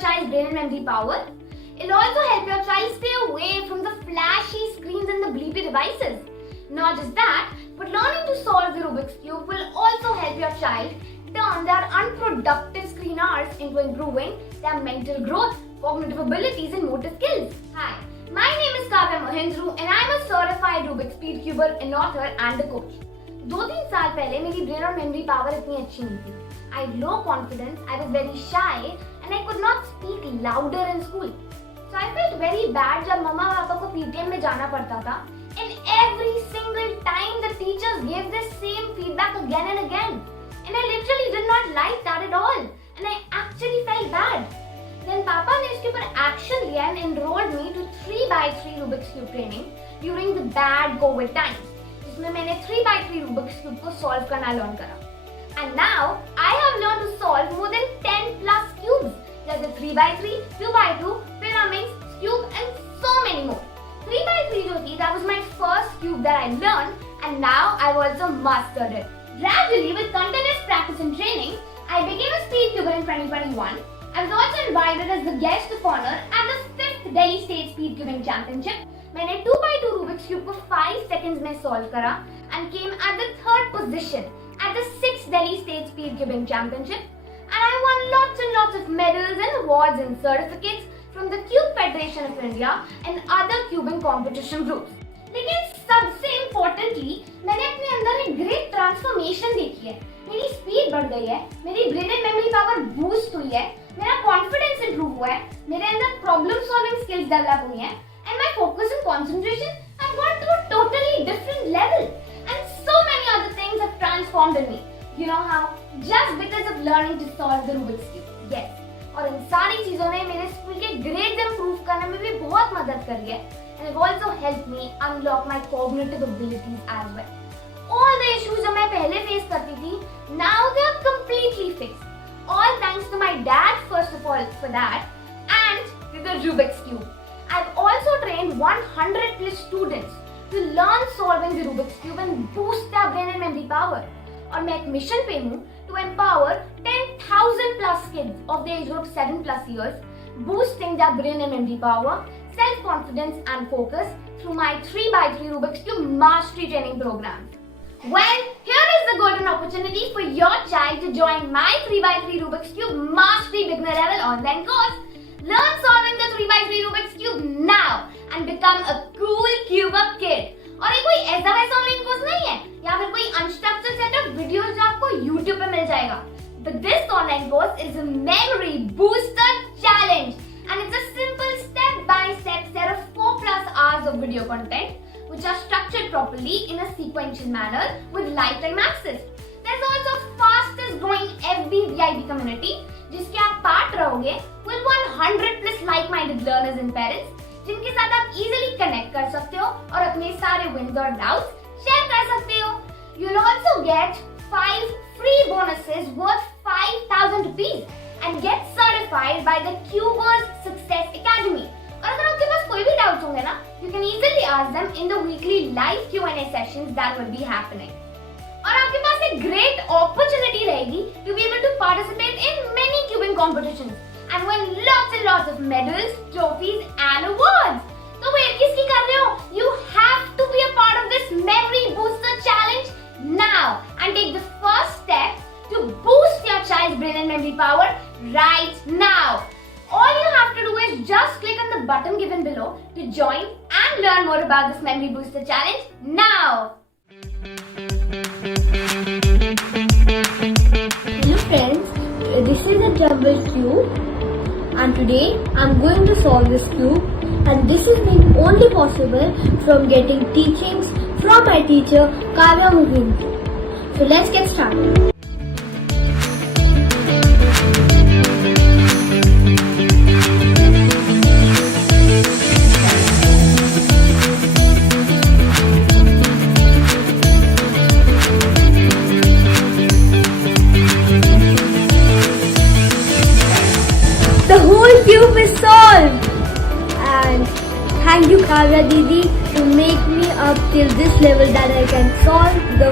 child's brain and memory power. It'll also help your child stay away from the flashy screens and the bleepy devices. Not just that, but learning to solve the Rubik's Cube will also help your child turn their unproductive screen hours into improving their mental growth, cognitive abilities and motor skills. Hi, my name is Kavya Mahindru and I am a certified Rubik's Speed Cuber, an author and a coach. 2-3 साल पहले मेरी brain और memory power इतनी अच्छी नहीं थी. I had low confidence, I was very shy and I could not speak louder in school. So I felt very bad जब मम्मा पापा को PTM में जाना पड़ता था. And every single time the teachers gave the same feedback again and again. And I literally did not like that at all. And I actually felt bad. Then पापा ने इसके ऊपर action लिया and enrolled me to 3x3 Rubik's Cube training during the bad COVID times. जिसमें मैंने 3x3 Rubik's Cube को solve करना learn करा. And now I have learned to solve more than 10 plus cubes. There's a 3x3, 2x2, pyramids, cube and so many more. 3x3 जो थी, that was my first cube that I learned and now I've also mastered it. Gradually, with continuous practice and training, I became a speed cuber in 2021. I was also invited as the guest of honor at the 5th Delhi State Speed Cubing Championship. मैंने 2x2 Rubik's Cube को 5 seconds में solve करा and came at the 3rd position at the 6th Delhi State Speed Cubing Championship. And I won lots and lots of medals and awards and certificates from the Cube Federation of India and other cubing competition groups. लेकिन सबसे importantly, मैंने अपने अंदर एक great transformation देखी है. मेरी speed बढ़ गई है, मेरी brain and memory power boost हुई है, मेरा confidence improve हुआ है, मेरे अंदर problem solving skills develop हुई हैं, and my focus and concentration have gone to a totally different level. And so many other things have transformed in me. You know how? Just because of learning to solve the Rubik's Cube. Yes. और इन सारी चीजों ने मेरे school के grades improve करने में भी बहुत मदद करी है. And it also helped me unlock my cognitive abilities as well. All the issues जो मैं पहले face करती थी, now they are completely fixed. All thanks to my dad first of all for that, and to the Rubik's Cube. I've also trained 100 plus students to learn solving the Rubik's Cube and boost their brain and memory power. और मैं एक mission पे हूँ to empower 10,000 plus kids of the age group 7 plus years, boosting their brain and memory power, self-confidence and focus through my 3x3 Rubik's Cube Mastery Training Program. Well, here is the golden opportunity for your child to join my 3x3 Rubik's Cube Mastery Beginner Level online course. Learn solving the 3x3 Rubik's Cube now and become a cool cuber kid. और ये कोई ऐसा वैसा online course नहीं है या फिर कोई अनस्ट्रक्चर्ड सेट ऑफ वीडियोस जो आपको YouTube पे मिल जाएगा. But this online course is a memory booster challenge and it's a simple step-by-step set of 4 plus hours of video content which are structured properly in a sequential manner with lifetime access. There's also fastest growing FB VIP community जिसके आप part रहोगे with 100 plus like-minded learners and parents जिनके साथ आप easily connect कर सकते हो और अपने सारे wins और doubts share कर सकते हो. You'll also get 5 free bonuses worth 5,000 rupees and get certified by the Cubers Success Academy. और अगर आपके पास कोई भी doubts होंगे ना, you can easily ask them in the weekly live Q&A sessions that will be happening. और आपके पास एक great opportunity रहेगी to be able to participate in many cubing competitions and win lots and lots of medals, trophies and awards. तो wait किसकी कर रहे हो? You have to be a part of this memory booster challenge now and take the first step to boost your child's brain and memory power right now. All you have to do is just click on the button given below to join and learn more about this memory booster challenge now. Hello friends, this is a jumble cube and today I'm going to solve this cube, and this is made only possible from getting teachings from my teacher Kavya Mahindru. So let's get started. The whole cube is solved, and thank you Kavya Didi to make me up till this level that I can solve the